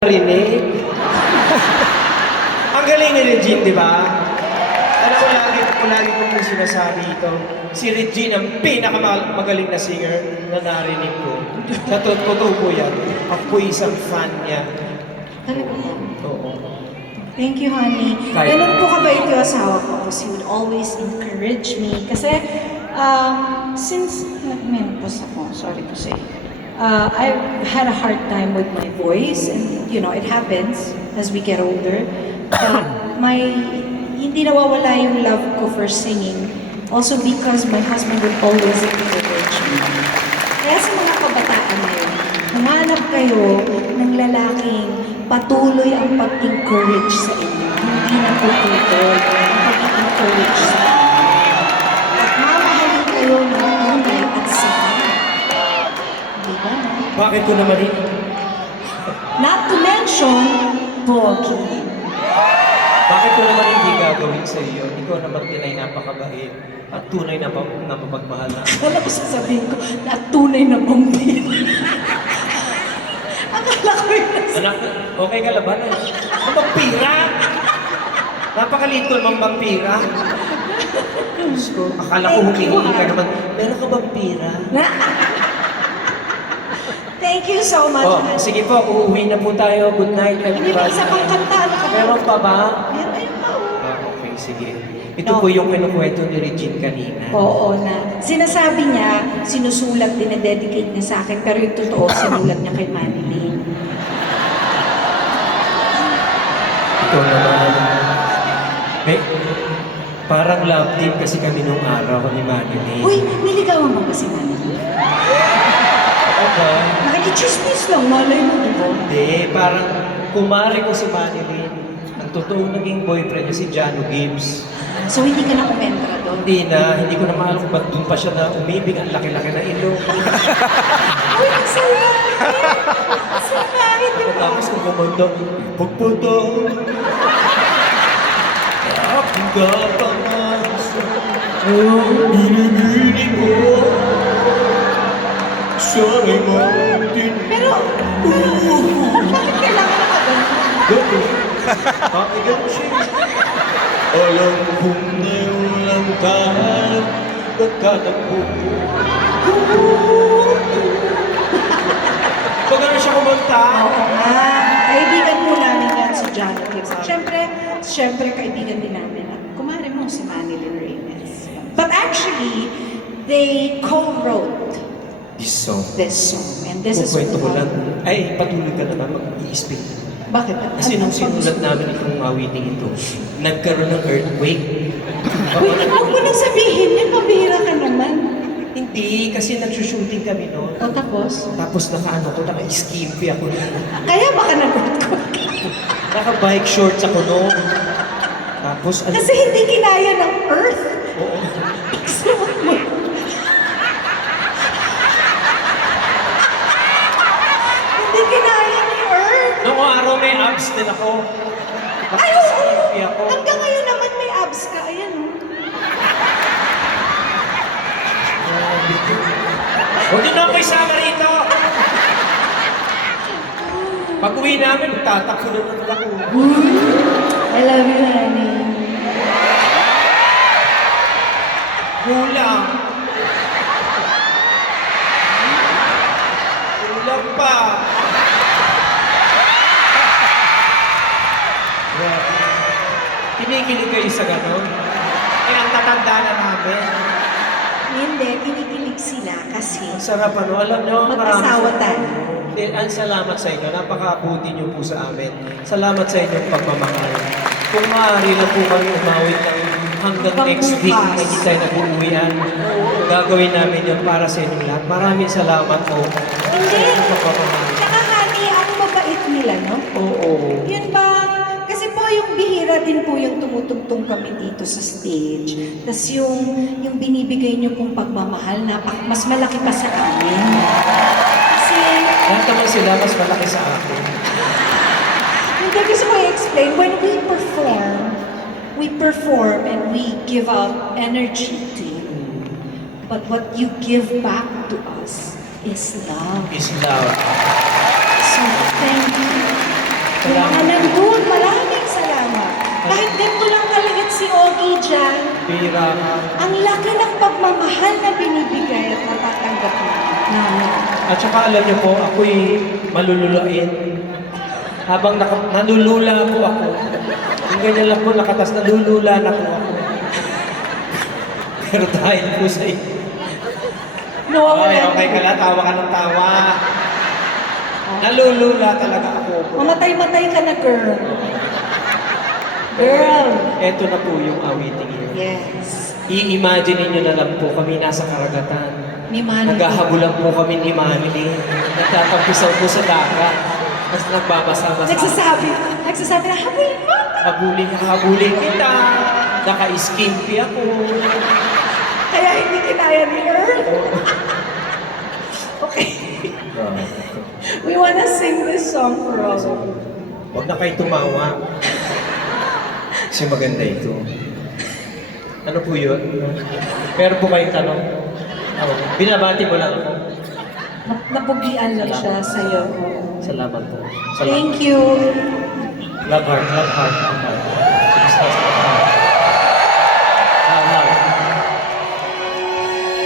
Rinig. Ang galing ni Regine, di ba? Alam ko lagi kong sinasabi ito. Si Regine ang pinakamagaling na singer na narinig ko. Sa totoo po yan. Ako isang fan niya. Talaga po? Oo. Thank you, honey. Kahit- Ganun po kabait yung asawa ko kasi he would always encourage me. Kasi, since nag-menopause ako, sorry to say, I've had a hard time with my voice and, you know, it happens as we get older. But hindi nawawala yung love ko for singing. Also because my husband would always encourage me. Kaya sa mga kabataan ngayon, humanap kayo ng lalaking patuloy ang pag-encourage sa inyo. Hindi na pututol ang pag-encourage sa inyo. At mamahalin kayo ng tunay at sapat. Diba? Bakit ko naman rin? Not to mention, Pogi. Bakit ko naman hindi gagawin sa iyo? Ikaw naman din ay napakabait at tunay na mapagmahal na. Akala ko sasabihin ko na tunay na bumbin. Akala ko yun. Anak, okay ka laban eh. Ang vampira! Napakaliit ko naman vampira. Diyos ko, akala ko humingi ka naman. Meron ka vampira? Thank you so much. Oh, sige po, uuwi na po tayo. Good night, Hindi may everybody. isa pang kanta. Meron pa ba? Meron, ayun pa. Oh. Ah, okay, sige. Ito po yung kinukwento ni Regine kanina. Oo na. Sinasabi niya, sinusulat, dinededicate niya sa akin, pero yung totoo, sinulat niya kay Manilyn. Ito naman. Parang love team kasi kami nung araw ni Manilyn. Uy, niligawan mo ba si Manilyn? Okay. Nakikichismis lang, malay mo, di ba? Hindi, parang kumari ko si Manilyn. Ang totoo naging boyfriend niya si Jano Gibbs. So, hindi ka na kumentra doon? Hindi ko na maalam kung ba't doon pa siya na umibig. Ang laki-laki na ilong. Uy, ang saya! Ang saya, di ba? Tapos kung kumanda, pagpunta. Aking kapangasa, binibini ko. Sana'y mountain. Pero, bakit kailangan nakagano? Gano'n. Gano'n siya. Alam kong ngayon lang tayo nagkatagpo. Pag ano siya kumanta, Oo nga. Kaibigan po namin yan si John Gibbs. Siyempre, kaibigan din namin. At kumare mo si Manilyn Reyes. But actually, they co-wrote this song. this song. And this is Kukwento ko one. lang. Ay, patuloy ka naman mag-i-speak. Bakit? Kasi nung sinulat namin itong awiting ito, nagkaroon ng earthquake. Uy, huwag mo nang sabihin yan. Pabihira ka naman. Hindi, kasi nagsushooting kami noon. O tapos? Tapos naka-ano ko, naka-skimpy ako. Kaya baka nag-earthquake. Naka-bike shorts ako noon. Tapos, ano? Kasi hindi kinaya ng Earth. Oo. Suot mo. Hindi kinaya ni Earth. Noong araw may abs din ako. Ay, oo. Naka-skimpy ako. Hanggang ngayon naman may abs ka. Ayan, oh. Huwag niyo na ako isama rito! Pag uwi namin, tatakbo na naman ako. I love you, honey. Kulang. Kulang pa. Grabe. Kinikilig kayo sa gano'n? Eh, ang tatanda na namin. Hindi, kinikilig sila kasi Ang sarap ano, alam nyo, mag-asawa tayo. Ang salamat sa inyo, napakabuti nyo po sa amin. Salamat sa inyong pagmamahal. Kung maaari lang po kami umawit ng hanggang next week na hindi tayo nag-uwian, gagawin namin yun para sa inyong lahat. Maraming salamat po. Hindi. Sa inyong pagmamahal. Tsaka, honey, ang mabait nila, no? Oo. Yun ba? Kasi po yung bihira din po yung tumutugtong kami dito sa stage. Tapos yung binibigay niyo pong pagmamahal na mas malaki pa sa amin. Kasi, Lahat naman sila mas malaki sa akin. hindi gusto ko i-explain, when we perform and we give out energy to you. But what you give back to us is love. Is love. So, thank you. Yung mga nandun, maraming salamat. Kahit ganito lang kaliit si Ogie dyan, Pira ka. ang laki ng pagmamahal na binibigay at natatanggap namin. At saka alam niyo po, ako'y malululain. Habang nalulula po ako. Yung ganyan lang po nakatas, nalulula na po ako. Pero dahil po sa inyo. Nawawala. Okay ka lang, tawa ka ng tawa. Nalulula talaga ako. Mamatay-matay ka na, girl. Girl. Eto na po yung awiting yun. Yes. I-imagine niyo na lang po kami nasa karagatan. Ni Manny. Naghahabulan po kami ni Manny. Nagtatampisaw po sa dagat. Tapos nagbabasa-basa. Nagsasabi na, habulin mo! Habulin kita. Naka-skimpy ako. Kaya hindi kinaya ni Earth. Okay. We wanna sing this song for all. Huwag na kayo tumawa. Kasi maganda ito. Ano po yun? Meron po kayong tanong? Binabati mo lang ako. Napugian lang siya sa'yo. Salamat po. Thank you. Love heart, love heart.